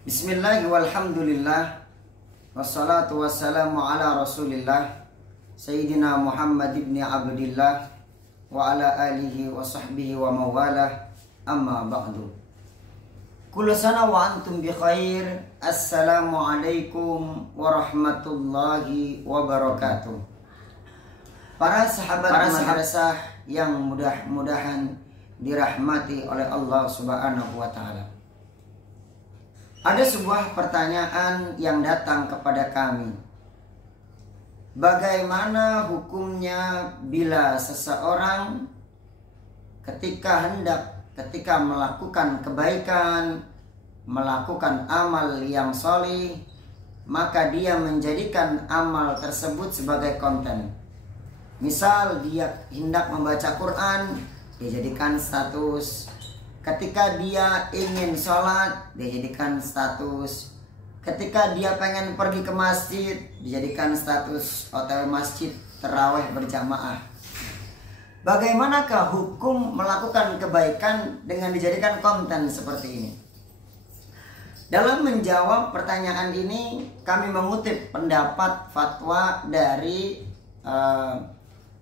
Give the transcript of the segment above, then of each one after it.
Bismillah walhamdulillah wassalatu wassalamu ala rasulillah Sayyidina Muhammad ibn Abdillah wa ala alihi wa sahbihi wa mawalah amma ba'du. Kullu sana wa antum bi khair. Assalamualaikum warahmatullahi wabarakatuh. Para sahabat madrasah yang mudah-mudahan dirahmati oleh Allah Subhanahu wa taala. Ada sebuah pertanyaan yang datang kepada kami. Bagaimana hukumnya bila seseorang ketika melakukan kebaikan, melakukan amal yang solih, maka dia menjadikan amal tersebut sebagai konten. Misal dia hendak membaca Quran, dia jadikan status. Ketika dia ingin sholat, dia jadikan status. Ketika dia pengen pergi ke masjid, dijadikan status OTW masjid tarawih berjamaah. Bagaimanakah hukum melakukan kebaikan dengan dijadikan konten seperti ini? Dalam menjawab pertanyaan ini, kami mengutip pendapat fatwa dari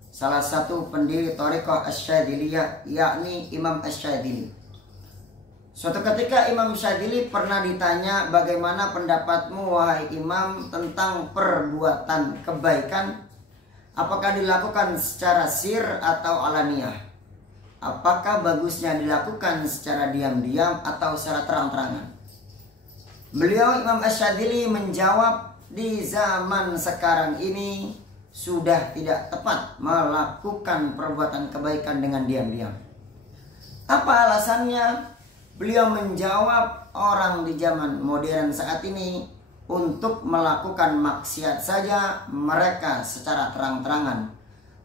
salah satu pendiri Thariqah Asy-Syadziliyah, yakni Imam Asy-Syadzili. Suatu ketika Imam Syadzili pernah ditanya, bagaimana pendapatmu wahai Imam tentang perbuatan kebaikan, apakah dilakukan secara sir atau alaniyah? Apakah bagusnya dilakukan secara diam-diam atau secara terang-terangan? Beliau Imam Asy-Syadzili menjawab, di zaman sekarang ini sudah tidak tepat melakukan perbuatan kebaikan dengan diam-diam. Apa alasannya? Beliau menjawab, orang di zaman modern saat ini untuk melakukan maksiat saja mereka secara terang-terangan.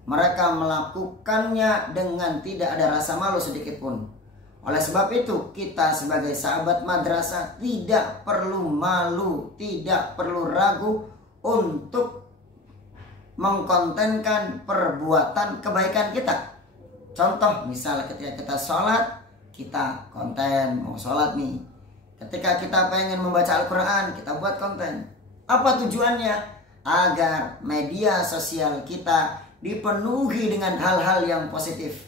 Mereka melakukannya dengan tidak ada rasa malu sedikit pun. Oleh sebab itu, kita sebagai sahabat madrasah tidak perlu malu, tidak perlu ragu untuk mengkontenkan perbuatan kebaikan kita. Contoh, misalnya ketika kita sholat, kita konten mau sholat nih. Ketika kita pengen membaca Al-Quran, kita buat konten. Apa tujuannya? Agar media sosial kita dipenuhi dengan hal-hal yang positif,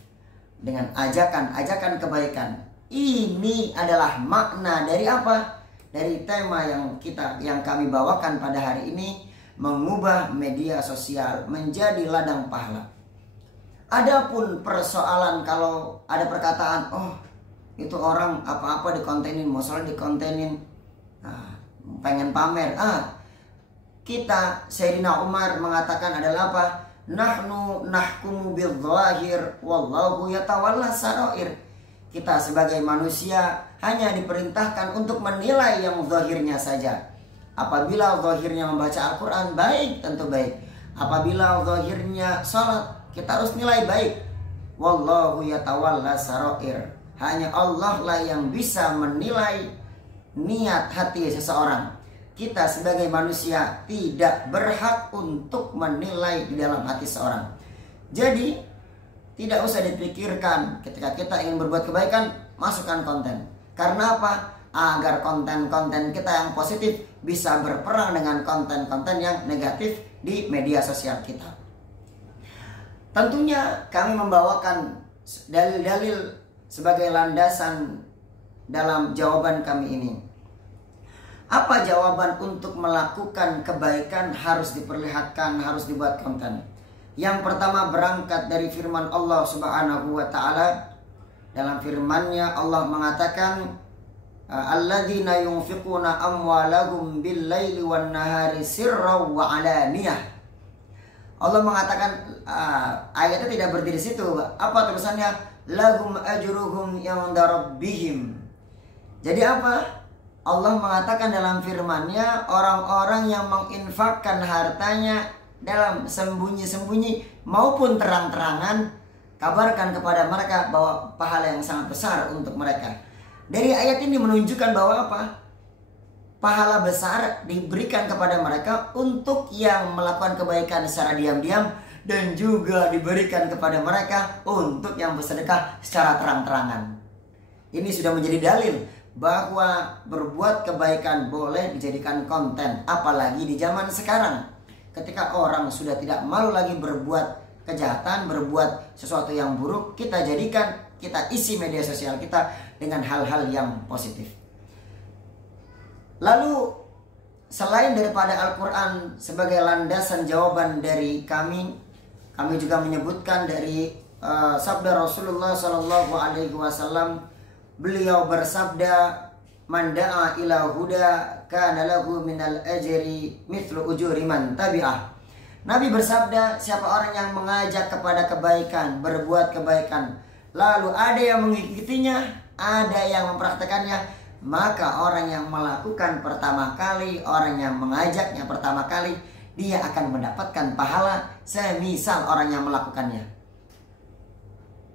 dengan ajakan-ajakan kebaikan. Ini adalah makna dari apa? Dari tema yang kami bawakan pada hari ini, mengubah media sosial menjadi ladang pahala. Adapun persoalan kalau ada perkataan, oh itu orang apa-apa dikontenin, mau sholat dikontenin, pengen pamer. Kita Sayyidina Umar mengatakan adalah apa? Nahnu nahkumu bil-dhahir wallahu yatawalla sarair. Kita sebagai manusia hanya diperintahkan untuk menilai yang zahirnya saja. Apabila zahirnya membaca Al-Quran, baik, tentu baik. Apabila zahirnya sholat, kita harus nilai baik. Wallahu yatawalla sarair. Hanya Allah lah yang bisa menilai niat hati seseorang. Kita sebagai manusia tidak berhak untuk menilai di dalam hati seseorang. Jadi tidak usah dipikirkan ketika kita ingin berbuat kebaikan, masukkan konten. Karena apa? Agar konten-konten kita yang positif bisa berperang dengan konten-konten yang negatif di media sosial kita. Tentunya kami membawakan dalil-dalil sebagai landasan dalam jawaban kami ini. Apa jawaban untuk melakukan kebaikan harus diperlihatkan, harus dibuat konten? Yang pertama berangkat dari firman Allah Subhanahu wa taala. Dalam firman-Nya Allah mengatakan, alladzina yunfiquna amwalahum bil-laili wan-nahari sirran wa alaniyah. Allah mengatakan, ayatnya tidak berdiri situ. Apa tulisannya? Lahum ajruhum inda rabbihim. Jadi apa? Allah mengatakan dalam firman-Nya, orang-orang yang menginfakkan hartanya dalam sembunyi-sembunyi maupun terang-terangan, kabarkan kepada mereka bahwa pahala yang sangat besar untuk mereka. Dari ayat ini menunjukkan bahwa apa? Pahala besar diberikan kepada mereka untuk yang melakukan kebaikan secara diam-diam, dan juga diberikan kepada mereka untuk yang bersedekah secara terang-terangan. Ini sudah menjadi dalil bahwa berbuat kebaikan boleh dijadikan konten, apalagi di zaman sekarang ketika orang sudah tidak malu lagi berbuat kejahatan, berbuat sesuatu yang buruk. Kita jadikan, kita isi media sosial kita dengan hal-hal yang positif. Lalu selain daripada Al-Quran sebagai landasan jawaban dari kami juga menyebutkan dari sabda Rasulullah SAW. Beliau bersabda, "Man da'a ila huda kana lahu minal ajri mithlu ujuri man tabi'ah." Nabi bersabda, siapa orang yang mengajak kepada kebaikan, berbuat kebaikan, lalu ada yang mengikutinya, ada yang mempraktekannya, maka orang yang melakukan pertama kali, orang yang mengajaknya pertama kali, dia akan mendapatkan pahala semisal orang yang melakukannya.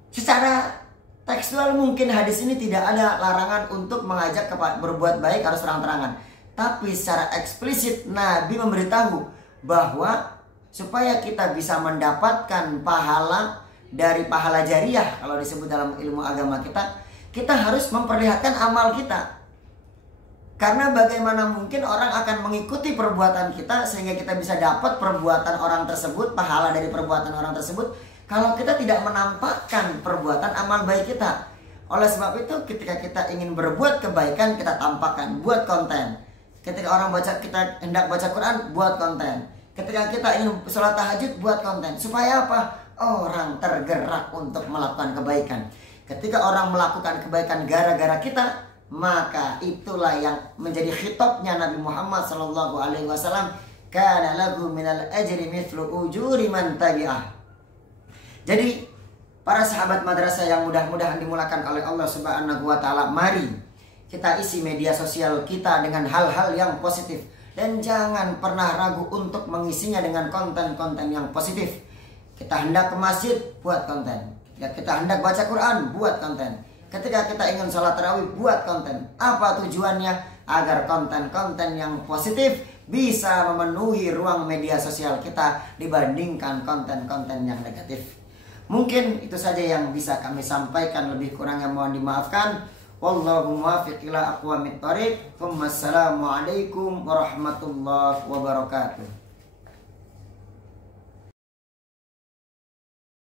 Secara tekstual mungkin hadis ini tidak ada larangan untuk mengajak kepada berbuat baik harus terang-terangan. Tapi secara eksplisit Nabi memberitahu bahwa supaya kita bisa mendapatkan pahala dari pahala jariah, kalau disebut dalam ilmu agama kita harus memperlihatkan amal kita. Karena bagaimana mungkin orang akan mengikuti perbuatan kita sehingga kita bisa dapat perbuatan orang tersebut, pahala dari perbuatan orang tersebut, kalau kita tidak menampakkan perbuatan amal baik kita. Oleh sebab itu ketika kita ingin berbuat kebaikan, kita tampakkan, buat konten. Ketika orang kita hendak baca Quran, buat konten. Ketika kita ingin sholat tahajud, buat konten. Supaya apa? Orang tergerak untuk melakukan kebaikan. Ketika orang melakukan kebaikan gara-gara kita, maka itulah yang menjadi khitabnya Nabi Muhammad SAW. Kana lahu minal ajri mithlu ujuri man tabi'ah. Jadi para sahabat madrasah yang mudah-mudahan dimulakan oleh Allah Subhanahu wa Ta'ala, mari kita isi media sosial kita dengan hal-hal yang positif, dan jangan pernah ragu untuk mengisinya dengan konten-konten yang positif. Kita hendak ke masjid, buat konten. Ketika kita hendak baca Quran, buat konten. Ketika kita ingin sholat tarawih, buat konten. Apa tujuannya? Agar konten-konten yang positif bisa memenuhi ruang media sosial kita dibandingkan konten-konten yang negatif. Mungkin itu saja yang bisa kami sampaikan, lebih kurangnya mohon dimaafkan. Wallahu muwaffiq ila aqwamit thoriq. Wassalamualaikum warahmatullahi wabarakatuh.